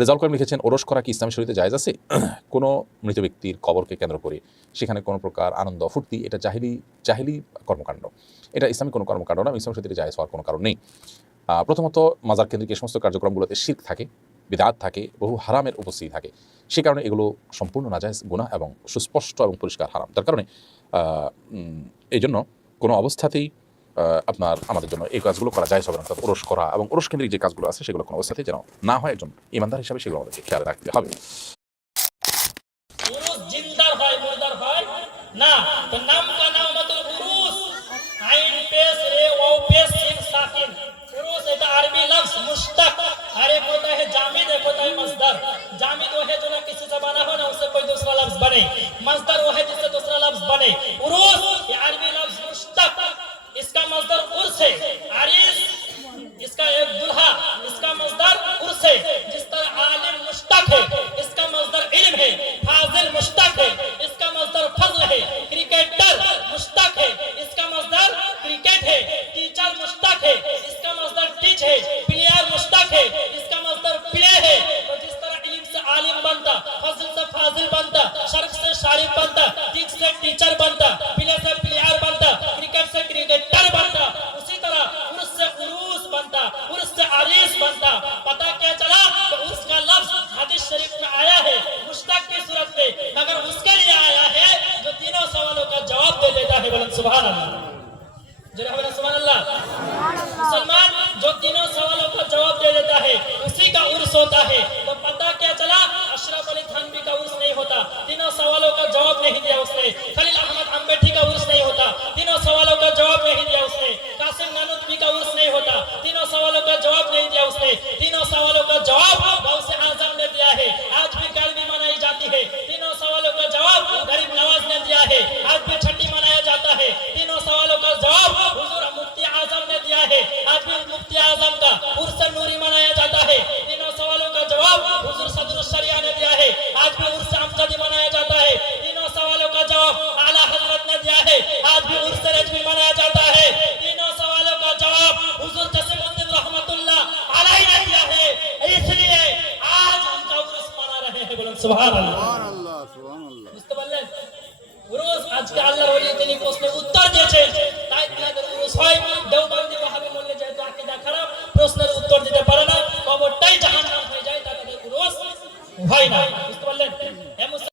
রেজাউল করিম লিখেছেন, ওরস করা কি ইসলামী শরীয়তে জায়েজ আছে? কোনো মৃত ব্যক্তির কবরকে কেন্দ্র করে সেখানে কোনো প্রকার আনন্দ ফুর্তি, এটা জাহিলি কর্মকাণ্ড, এটা ইসলামী কোনো কর্মকাণ্ড না, ইসলামী শরীয়তে জায়েজ হওয়ার কোনো কারণ নেই। প্রথমত মাজার কেন্দ্রিক এই সমস্ত কার্যক্রমগুলোতে শিরক থাকে, বিদআত থাকে, বহু হারামের উপস্থিতি থাকে, সে কারণে এগুলো সম্পূর্ণ নাজায়েজ গুনাহ এবং সুস্পষ্ট এবং পরিষ্কার হারাম। তার কারণে এই জন্য কোনো অবস্থাতেই আমাদের জন্য এই কাজগুলো করা জায়েজ হবে না। অর্থাৎ ওরস করা এবং ওরস কেন্দ্রিক যে কাজগুলো আছে সেগুলো কোনো অবস্থাতেই যেন না হয়, একজন ইমানদার হিসাবে সেগুলো আমাদেরকে খেয়াল রাখতে হবে। জিন্দার হয় মুর্দার হয় না, তো নাম কা নাম মতলব উরুস, আইন পেশ রে ও পেশ সিন সাকিন। उरूस एक अरबी लफ्ज मुश्तक, हर एक होता है जामिद, एक होता है मस्दर। जामिद वो है जो ना किसी से बना हो ना उससे कोई दूसरा लफ्ज बने, मस्दर वो है जिससे दूसरा लफ्ज बने। उरूस ये अरबी लफ्ज मुश्तक, इसका मस्दर उर्स है, अरीस इसका एक दुल्हा, इसका मस्दर उर्स है। जिस तरह आलिम मुश्तक है, इसका मस्दर इल्म है। फाजिल मुश्तक है, इसका मस्दर फजल है। क्रिकेटर मुश्तक है, इसका मस्दर क्रिकेट है। टीचर मुश्तक है, इसका मस्दर टीच है। प्लेयर मुश्तक है, इसका मस्दर प्ले है। तो जिस तरह इल्म से आलिम बनता, फजल से फाजिल बनता, शर्फ से शारिफ बनता, टीच से टीचर बनता, प्ले से प्लेयर बनता, क्रिकेट से क्रिकेटर बनता, उसी तरह उर्स से उरूस बनता, उर्स से अरीस बनता। पता क्या चला तो उर्स का लफ्ज हदीस शरीफ में आया है मुश्तक की सूरत में, मगर उसके लिए आया है जो तीनों सवालों का जवाब दे देता है। बोलो सुभान अल्लाह, जरा सुभान अल्लाह। मुसलमान जो तीनों सवालों का जवाब दे देता है उसी का उर्स होता है। तो पता क्या चला, अशरफ अली थानवी का उर्स नहीं होता, तीनों सवालों का जवाब नहीं दिया उसने। खलील अहमद अम्बेठी का उर्स नहीं होता, तीनों सवालों का जवाब नहीं दिया उसने। कासिम नानूतवी का उर्स नहीं होता, तीनों सवालों का जवाब नहीं दिया उसने। तीनों सवालों का जवाब गौसे आजम ने दिया है, आज भी गरीबी मनाई जाती है। तीनों सवालों का जवाब गरीब नवाज ने दिया है, आज भी छठी मनाया जाता है। तीनों सवालों का जवाब हुजूर मुफ्ती आजम ने दिया है, आज भी मुफ्ती आजम का उर्स नूरी मनाया जाता है। तीनों सवालों का जवाब हुजूर सदरुल शरिया ने दिया है, आज भी उर्स अमजदी मनाया जाता है। तीनों सवालों का जवाब आला हजरत ने दिया है, आज भी उर्स रजवी मनाया जाता है। तीनों सवालों का जवाब हुजूर जसीमुद्दीन रहमतुल्लाह अलैहि ने दिया है, इसलिए आज उनका उर्स मना रहे हैं। बोलो सुभान अल्लाह, सुभान अल्लाह। বুঝতে পারলেন? উরুস আজকে আল্লাহর ওলি তিনি প্রশ্নের উত্তর দিয়েছেন